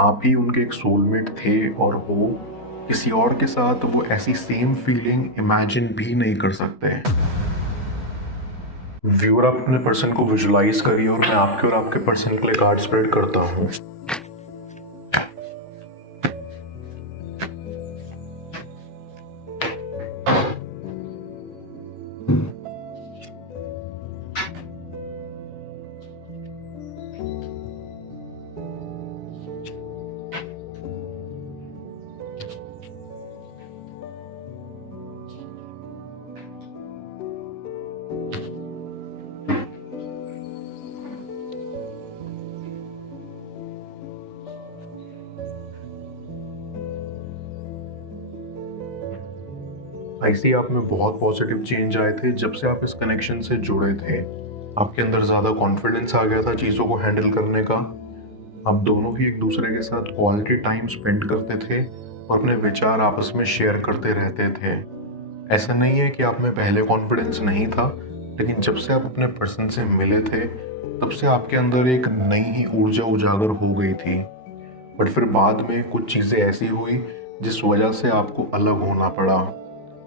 आप ही उनके एक सोलमेट थे और वो किसी और के साथ वो ऐसी सेम फीलिंग इमेजिन भी नहीं कर सकते। व्यूअर, आप अपने पर्सन को विजुलाइज करिए और मैं आपके और आपके पर्सन के लिए कार्ड स्प्रेड करता हूँ। ऐसे आप में बहुत पॉजिटिव चेंज आए थे जब से आप इस कनेक्शन से जुड़े थे। आपके अंदर ज़्यादा कॉन्फिडेंस आ गया था चीज़ों को हैंडल करने का। आप दोनों ही एक दूसरे के साथ क्वालिटी टाइम स्पेंड करते थे और अपने विचार आपस में शेयर करते रहते थे। ऐसा नहीं है कि आप में पहले कॉन्फिडेंस नहीं था, लेकिन जब से आप अपने पर्सन से मिले थे तब से आपके अंदर एक नई ही ऊर्जा उजागर हो गई थी। बट फिर बाद में कुछ चीज़ें ऐसी हुई जिस वजह से आपको अलग होना पड़ा।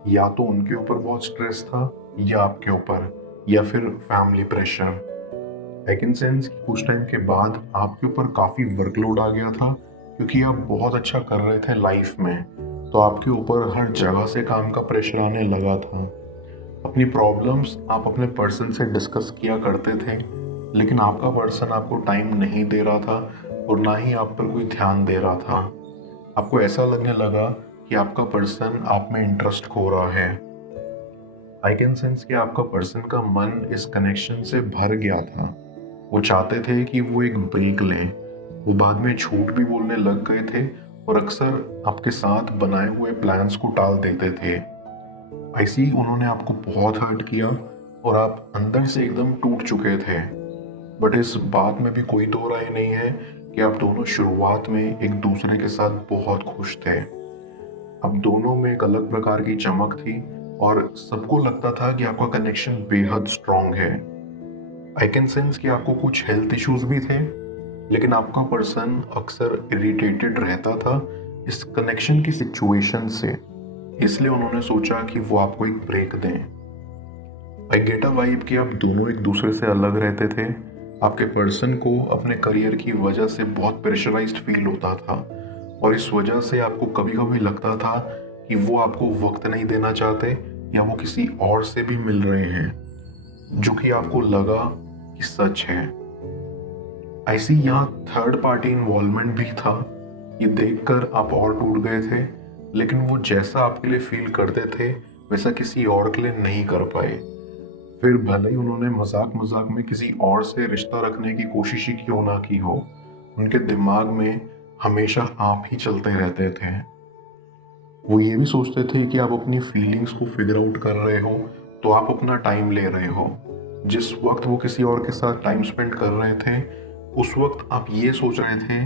या तो उनके ऊपर बहुत स्ट्रेस था या आपके ऊपर, या फिर family pressure. I can sense कि कुछ टाइम के बाद आपके ऊपर काफ़ी वर्कलोड आ गया था, क्योंकि आप बहुत अच्छा कर रहे थे लाइफ में, तो आपके ऊपर हर जगह से काम का प्रेशर आने लगा था। अपनी प्रॉब्लम्स आप अपने पर्सन से डिस्कस किया करते थे, लेकिन आपका पर्सन आपको टाइम नहीं दे रहा था और ना ही आप पर कोई ध्यान दे रहा था। आपको ऐसा लगने लगा कि आपका पर्सन आप में इंटरेस्ट खो रहा है। आई कैन सेंस कि आपका पर्सन का मन इस कनेक्शन से भर गया था। वो चाहते थे कि वो एक ब्रेक लें। वो बाद में झूठ भी बोलने लग गए थे और अक्सर आपके साथ बनाए हुए प्लान्स को टाल देते थे। ऐसे ही उन्होंने आपको बहुत हर्ट किया और आप अंदर से एकदम टूट चुके थे। बट इस बात में भी कोई दो राय नहीं है कि आप दोनों शुरुआत में एक दूसरे के साथ बहुत खुश थे। अब दोनों में एक अलग प्रकार की चमक थी और सबको लगता था कि आपका कनेक्शन बेहद स्ट्रांग है। आई कैन सेंस कि आपको कुछ हेल्थ इश्यूज भी थे, लेकिन आपका पर्सन अक्सर इरिटेटेड रहता था इस कनेक्शन की सिचुएशन से। इसलिए उन्होंने सोचा कि वो आपको एक ब्रेक दें। आई गेट अ वाइब कि आप दोनों एक दूसरे से अलग रहते थे। आपके पर्सन को अपने करियर की वजह से बहुत प्रेशराइज्ड फील होता था और इस वजह से आपको कभी कभी लगता था कि वो आपको वक्त नहीं देना चाहते या वो किसी और से भी मिल रहे हैं, जो कि आपको लगा कि सच है। ऐसी यहाँ थर्ड पार्टी इन्वॉल्वमेंट भी था। ये देखकर आप और टूट गए थे, लेकिन वो जैसा आपके लिए फील करते थे वैसा किसी और के लिए नहीं कर पाए। फिर भले ही उन्होंने मजाक मजाक में किसी और से रिश्ता रखने की कोशिश ही क्यों ना की हो, उनके दिमाग में हमेशा आप ही चलते रहते थे। वो ये भी सोचते थे कि आप अपनी फीलिंग्स को फिगर आउट कर रहे हो तो आप अपना टाइम ले रहे हो। जिस वक्त वो किसी और के साथ टाइम स्पेंड कर रहे थे, उस वक्त आप ये सोच रहे थे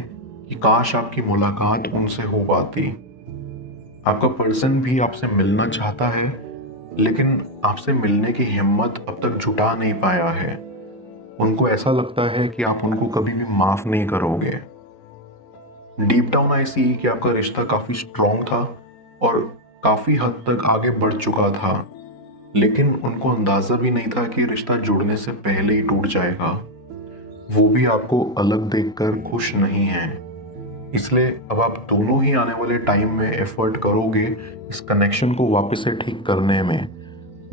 कि काश आपकी मुलाकात उनसे हो पाती। आपका पर्सन भी आपसे मिलना चाहता है, लेकिन आपसे मिलने की हिम्मत अब तक जुटा नहीं पाया है। उनको ऐसा लगता है कि आप उनको कभी भी माफ नहीं करोगे। डीप डाउन आई सी कि आपका रिश्ता काफी स्ट्रांग था और काफी हद तक आगे बढ़ चुका था, लेकिन उनको अंदाजा भी नहीं था कि रिश्ता जुड़ने से पहले ही टूट जाएगा। वो भी आपको अलग देखकर खुश नहीं है। इसलिए अब आप दोनों ही आने वाले टाइम में एफर्ट करोगे इस कनेक्शन को वापस से ठीक करने में।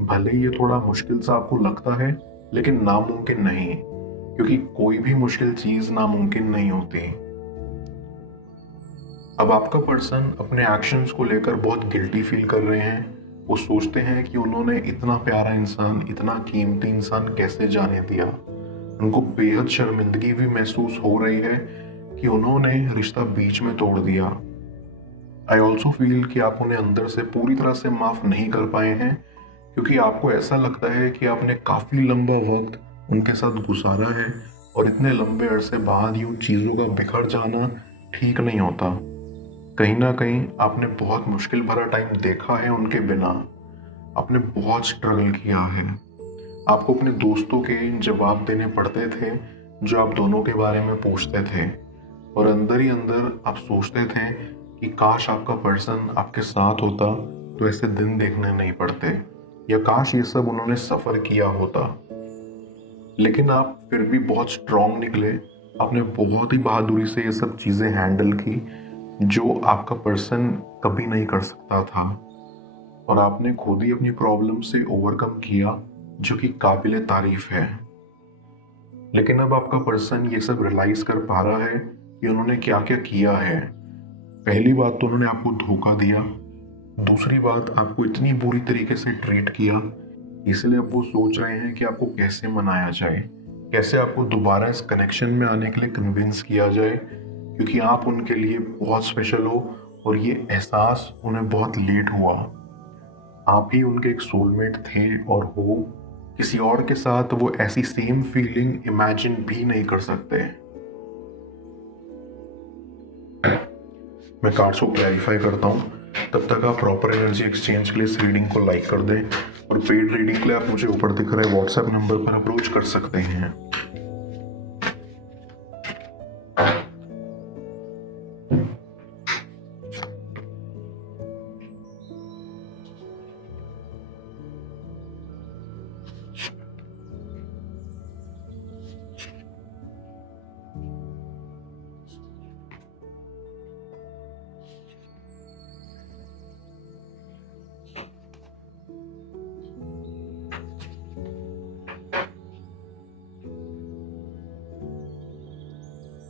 भले ये थोड़ा मुश्किल सा आपको लगता है, लेकिन नामुमकिन नहीं, क्योंकि कोई भी मुश्किल चीज नामुमकिन नहीं होती। अब आपका पर्सन अपने एक्शंस को लेकर बहुत गिल्टी फील कर रहे हैं। वो सोचते हैं कि उन्होंने इतना प्यारा इंसान, इतना कीमती इंसान कैसे जाने दिया। उनको बेहद शर्मिंदगी भी महसूस हो रही है कि उन्होंने रिश्ता बीच में तोड़ दिया। आई ऑल्सो फील कि आप उन्हें अंदर से पूरी तरह से माफ नहीं कर पाए हैं, क्योंकि आपको ऐसा लगता है कि आपने काफी लंबा वक्त उनके साथ गुजारा है और इतने लंबे अरसे बाद यूं चीजों का बिखर जाना ठीक नहीं होता। कहीं ना कहीं आपने बहुत मुश्किल भरा टाइम देखा है उनके बिना। आपने बहुत स्ट्रगल किया है। आपको अपने दोस्तों के जवाब देने पड़ते थे जो आप दोनों के बारे में पूछते थे। और अंदर ही अंदर आप सोचते थे कि काश आपका पर्सन आपके साथ होता तो ऐसे दिन देखने नहीं पड़ते, या काश ये सब उन्होंने सफ़र किया होता। लेकिन आप फिर भी बहुत स्ट्रांग निकले। आपने बहुत ही बहादुरी से ये सब चीज़ें हैंडल की जो आपका पर्सन कभी नहीं कर सकता था, और आपने खुद ही अपनी प्रॉब्लम से ओवरकम किया, जो कि काबिले तारीफ है। लेकिन अब आपका पर्सन ये सब रियलाइज कर पा रहा है कि उन्होंने क्या क्या किया है। पहली बात तो उन्होंने आपको धोखा दिया, दूसरी बात आपको इतनी बुरी तरीके से ट्रीट किया, इसलिए अब वो सोच रहे हैं कि आपको कैसे मनाया जाए, कैसे आपको दोबारा इस कनेक्शन में आने के लिए कन्विंस किया जाए, क्योंकि आप उनके लिए बहुत स्पेशल हो और ये एहसास उन्हें बहुत लेट हुआ। आप ही उनके एक सोलमेट थे और हो, किसी और के साथ वो ऐसी सेम फीलिंग इमेजिन भी नहीं कर सकते। मैं कार्ड्स को क्लैरिफाई करता हूँ, तब तक आप प्रॉपर एनर्जी एक्सचेंज के लिए इस रीडिंग को लाइक कर दें, और पेड रीडिंग के लिए आप मुझे ऊपर दिख रहे व्हाट्सएप नंबर पर अप्रोच कर सकते हैं।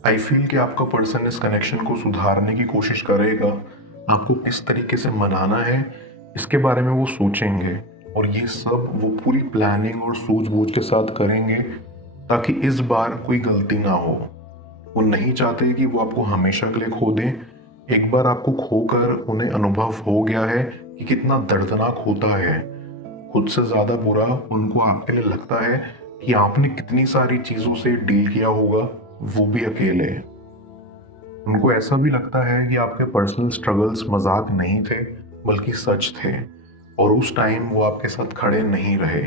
आई फील कि आपका पर्सन इस कनेक्शन को सुधारने की कोशिश करेगा। आपको किस तरीके से मनाना है इसके बारे में वो सोचेंगे, और ये सब वो पूरी प्लानिंग और सूझबूझ के साथ करेंगे ताकि इस बार कोई गलती ना हो। वो नहीं चाहते कि वो आपको हमेशा के लिए खो दें। एक बार आपको खोकर उन्हें अनुभव हो गया है कि कितना दर्दनाक होता है। खुद से ज़्यादा बुरा उनको आपके लिए लगता है कि आपने कितनी सारी चीज़ों से डील किया होगा, वो भी अकेले। उनको ऐसा भी लगता है कि आपके पर्सनल स्ट्रगल्स मजाक नहीं थे बल्कि सच थे, और उस टाइम वो आपके साथ खड़े नहीं रहे।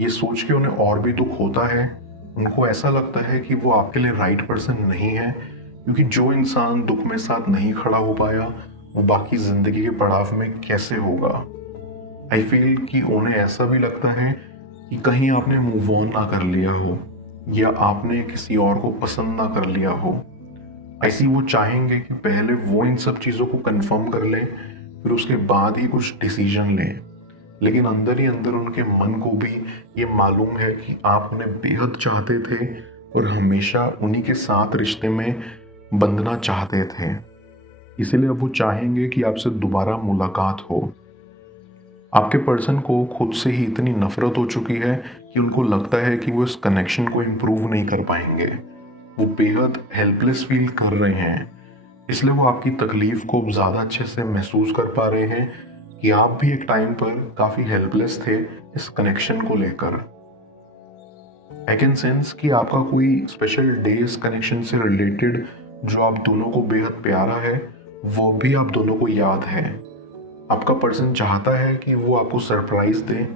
ये सोच के उन्हें और भी दुख होता है। उनको ऐसा लगता है कि वो आपके लिए राइट पर्सन नहीं है, क्योंकि जो इंसान दुख में साथ नहीं खड़ा हो पाया वो बाकी जिंदगी के पड़ाव में कैसे होगा। आई फील कि उन्हें ऐसा भी लगता है कि कहीं आपने मूव ऑन ना कर लिया हो, या आपने किसी और को पसंद ना कर लिया हो। ऐसी वो चाहेंगे कि पहले वो इन सब चीज़ों को कंफर्म कर लें, फिर उसके बाद ही कुछ डिसीजन लें। लेकिन अंदर ही अंदर उनके मन को भी ये मालूम है कि आप उन्हें बेहद चाहते थे और हमेशा उन्हीं के साथ रिश्ते में बंधना चाहते थे। इसीलिए अब वो चाहेंगे कि आपसे दोबारा मुलाकात हो। आपके पर्सन को खुद से ही इतनी नफरत हो चुकी है कि उनको लगता है कि वो इस कनेक्शन को इम्प्रूव नहीं कर पाएंगे। वो बेहद हेल्पलेस फील कर रहे हैं, इसलिए वो आपकी तकलीफ को ज़्यादा अच्छे से महसूस कर पा रहे हैं कि आप भी एक टाइम पर काफ़ी हेल्पलेस थे इस कनेक्शन को लेकर। आई कैन सेंस कि आपका कोई स्पेशल डे इस कनेक्शन से रिलेटेड जो आप दोनों को बेहद प्यारा है, वो भी आप दोनों को याद है। आपका पर्सन चाहता है कि वो आपको सरप्राइज दे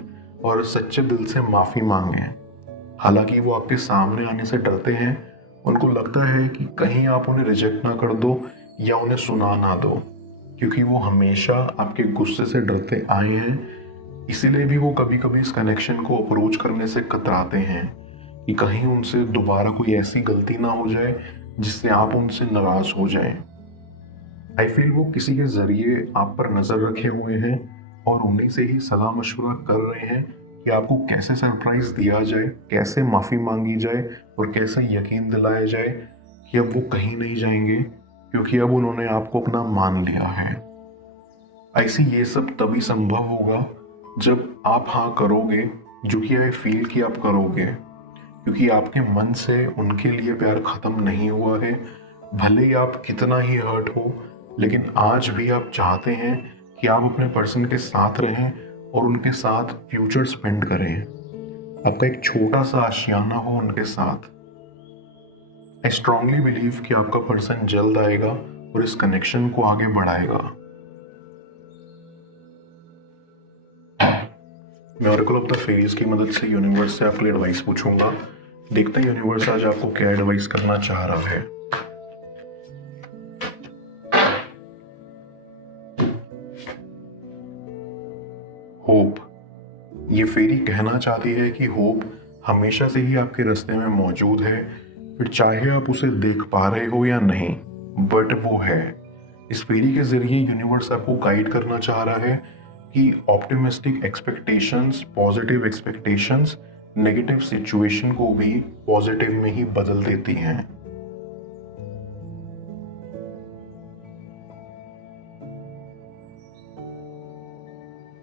और सच्चे दिल से माफ़ी मांगे। हालांकि वो आपके सामने आने से डरते हैं। उनको लगता है कि कहीं आप उन्हें रिजेक्ट ना कर दो या उन्हें सुना ना दो, क्योंकि वो हमेशा आपके गुस्से से डरते आए हैं। इसीलिए भी वो कभी कभी इस कनेक्शन को अप्रोच करने से कतराते हैं कि कहीं उनसे दोबारा कोई ऐसी गलती ना हो जाए जिससे आप उनसे नाराज हो जाएं। आई फील वो किसी के जरिए आप पर नज़र रखे हुए हैं और उन्हीं से ही सलाह मशवरा कर रहे हैं कि आपको कैसे सरप्राइज दिया जाए, कैसे माफ़ी मांगी जाए और कैसे यकीन दिलाया जाए कि अब वो कहीं नहीं जाएंगे, क्योंकि अब उन्होंने आपको अपना मान लिया है। ऐसी ये सब तभी संभव होगा जब आप हाँ करोगे, जो कि आई फील कि आप करोगे, क्योंकि आपके मन से उनके लिए प्यार ख़त्म नहीं हुआ है। भले ही आप कितना ही हर्ट हो, लेकिन आज भी आप चाहते हैं कि आप अपने पर्सन के साथ रहें और उनके साथ फ्यूचर स्पेंड करें। आपका एक छोटा सा आशियाना हो उनके साथ। आई स्ट्रांगली बिलीव कि आपका पर्सन जल्द आएगा और इस कनेक्शन को आगे बढ़ाएगा। मैं ऑरेकल ऑफ द फेरीज की मदद से यूनिवर्स से आपके लिए एडवाइस पूछूंगा। देखते हैं यूनिवर्स आज आपको क्या एडवाइस करना चाह रहा है। होप। ये फेरी कहना चाहती है कि होप हमेशा से ही आपके रास्ते में मौजूद है, फिर चाहे आप उसे देख पा रहे हो या नहीं, बट वो है। इस फेरी के जरिए यूनिवर्स आपको गाइड करना चाह रहा है कि optimistic expectations, positive expectations negative situation को भी पॉजिटिव में ही बदल देती हैं।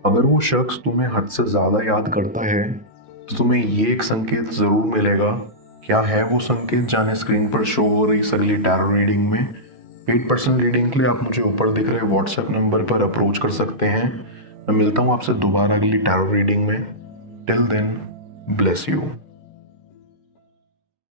अगर वो शख्स तुम्हें हद से ज्यादा याद करता है तो तुम्हें ये एक संकेत जरूर मिलेगा। क्या है वो संकेत, जाने स्क्रीन पर शो हो रही इस अगली टैरो रीडिंग में। पेड पर्सनल रीडिंग के लिए आप मुझे ऊपर दिख रहे व्हाट्सएप नंबर पर अप्रोच कर सकते हैं। मैं मिलता हूँ आपसे दोबारा अगली टैरो रीडिंग में। Till then, bless you.